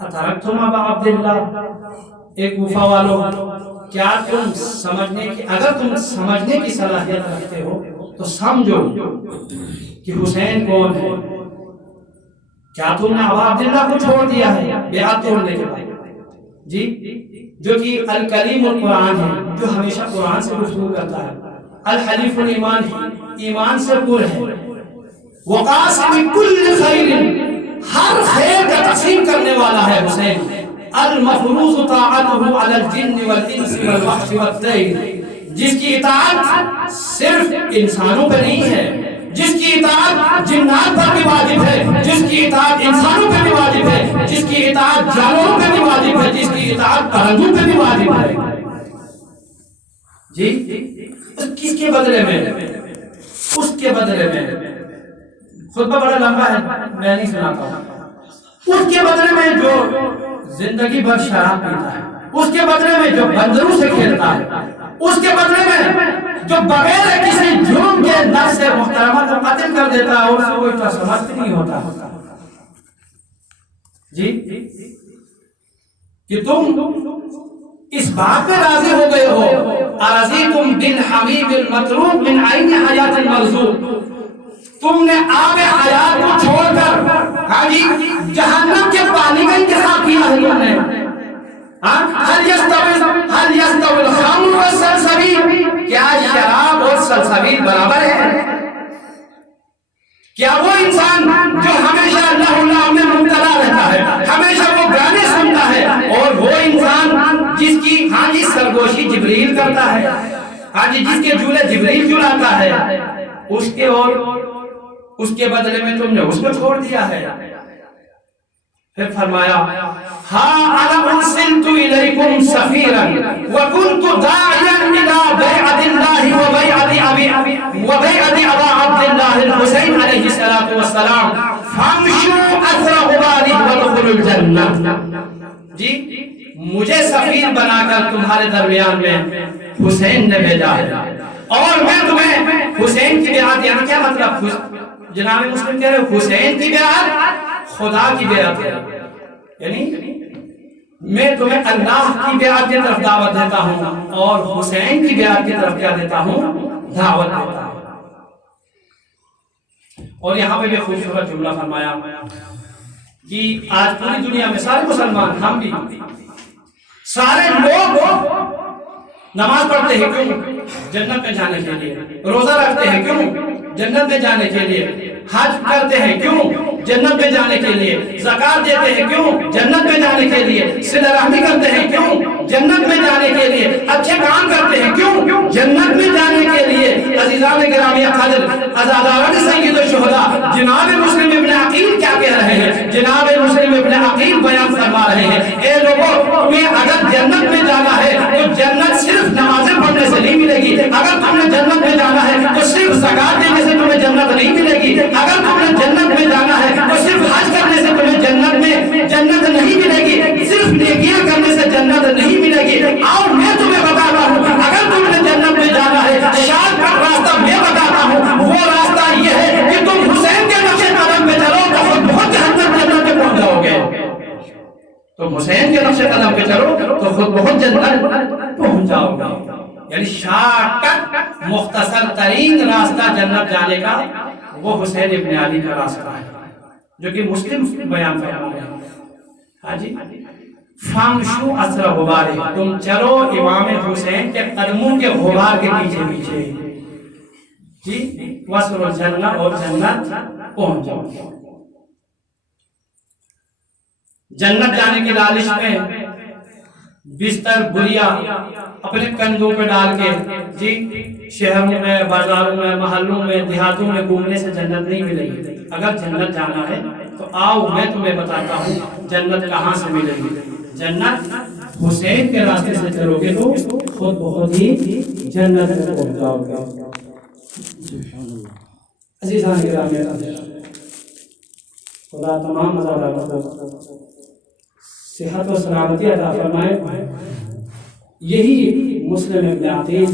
अतरक्तुम अबा अब्दुल्लाह, एक वफा वालों, क्या तुम समझने की, अगर तुम समझने की सलाहियत रखते हो तो समझो कि हुसैन कौन है। क्या तुमने अबा अब्दुल्लाह को छोड़ दिया है बेअत तोड़ने के बाद जी, जो कि अल कलीमुल कुरान है, जो हमेशा कुरान से गुफ्तगू करता है, अल हलीफुल ईमान है, ईमान से पुर है, वकासिम कुल्ल खैरिन, हर खैर का तकसीम करने वाला है हुसैन। अल मफरूज़ ताअतुहु अलल जिन्न वल इंसी वल वहशी वत तैर, जिसकी इताअत सिर्फ इंसानों पे नहीं है, जिसकी इताअत जिन्नात पर भी वाजिब है, जिसकी इताअत इंसानों पे भी वाजिब है, जिसकी इताअत जानवरों पे भी वाजिब है, जिसकी इताअत परिंदों पे भी वाजिब है जी। किसके बदले में? उसके बदले में। खुतबा बड़ा लंबा है, मैं नहीं सुनाता हूं। उसके बदले में जो जिंदगी भर शराब पीता है, उसके बदले में जो बंदरों से खेलता है, उसके बदले में जो बगैर किसी जुर्म के नफ्स मुहतरमा को कत्ल कर देता है, उससे कोई तो समझ नहीं होता जी कि तुम इस बात पे राजी हो गए हो, अरज़ी तुम बिन हबीबिल मतरूब मिन आइन हयातिल मरज़ूक, तुमने आब हयात को छोड़कर हाजी जहन्नम के पानी का इंतखाब किया है तुमने। हल यस्तविल खम्र व सलसबील, क्या शराब और सलसबील बराबर है? क्या वो इंसान जो हमेशा अल्लाह में मुब्तला रहता है, हमेशा वो गाने सुनता है, और वो इंसान जिसकी हाजी सरगोशी जिब्रील करता है, हाजी जिसके झूले जिब्रील झुलाता है, उसके और उसके बदले में तुमने उसको छोड़ दिया है। फिर फरमाया हा अना उरसिलतु इलैकुम सफीरन व कुन्तु दाइयन इला बैअतिल्लाहि व बैअति अबी व बैअति अबा अब्दुल्लाह हुसैन अलैहि सलातु वस्सलाम फमशू असरा गुबारिह व दुखुलुल जन्नह जी, मुझे सफीर बनाकर तुम्हारे दरमियान में हुसैन ने भेजा है, और मैं तुम्हें हुसैन की बेअत, यानी क्या मतलब, जनाब मुस्लिम कह रहे हो हुसैन की बेअत खुदा की बेअत है, यानी मैं तुम्हें अल्लाह की बेअत की तरफ दावत देता हूँ और हुसैन की बेअत की तरफ क्या देता हूँ, दावत देता हूँ। और यहाँ पे भी खूबसूरत जुमला फरमाया कि आज पूरी दुनिया में सारे मुसलमान, हम भी सारे लोग नमाज पढ़ते हैं क्यों? जन्नत में जाने के लिए। रोजा रखते हैं क्यों? जन्नत में जाने के लिए। हज करते हैं क्यों? जन्नत में जाने के लिए। ज़कात देते हैं क्यों? जन्नत में जाने के लिए। सिला रहमी करते हैं क्यों? जन्नत में जाने के लिए। अच्छे काम करते हैं क्यों? जन्नत में जाने के लिए। अज़ीज़ान गिरामी क़द्र, अज़ादारान सय्यिद शुहदा जनाब मुस्लिम इब्न अकील क्या कह रहे हैं? जनाब मुस्लिम इब्न अकील बयान फरमा रहे हैं, ए लोगों, तुम्हें अगर जन्नत में जाना है तो जन्नत सिर्फ नमाज़ें पढ़ने से नहीं मिलेगी। अगर तुमने जन्नत में जाना है तो सिर्फ ज़कात देने से तुम्हें जन्नत नहीं मिलेगी। अगर तुमने जन्नत में जाना है तो सिर्फ हज करने से तुम्हें जन्नत नहीं मिलेगी। सिर्फ नेकियां करने से जन्नत नहीं मिलेगी। और मैं तुम्हें बताता हूँ, अगर तुमने जन्नत में जाना है, शॉर्टकट रास्ता मैं बताता हूँ, वो रास्ता ये है कि तुम हुसैन के नक्शे कदम पे चलो तो बहुत जन्नत पे पहुंच जाओगे। तुम हुसैन के नक्शे कदम पे चलो तो खुद बहुत जन्नत पहुंच जाओगे। यानी शॉर्टकट मुख्तसर तरीन रास्ता जन्नत जाने का वो हुसैन इब्न अली का रास्ता है, जो कि मुस्लिम बयान कर रहे हैं। हाँ जी, फमशू असरा गुबारे, तुम चलो इमाम हुसैन के कदमों के गुबार के पीछे पीछे जी, वसरुल जन्नह, और जन्नत पहुंच जाओ। जन्नत जाने की लालिश में बिस्तर बुरिया अपने कंधों पे डाल के जी, शहरों में, बाजारों में, महल्लों में, देहातों में घूमने से जन्नत नहीं मिलेगी। अगर जन्नत जाना है तो आओ, मैं तुम्हें बताता हूँ जन्नत कहाँ से मिलेगी। जन्नत हुसैन के रास्ते से चलोगे तो खुद बहुत ही जन्नत में पहुंच जाओगे। अज़ीज़ान गिरामी खुदा तमाम मज़ारात को सेहत और सलामती अता फरमाए। यही मुस्लिम इब्न अकील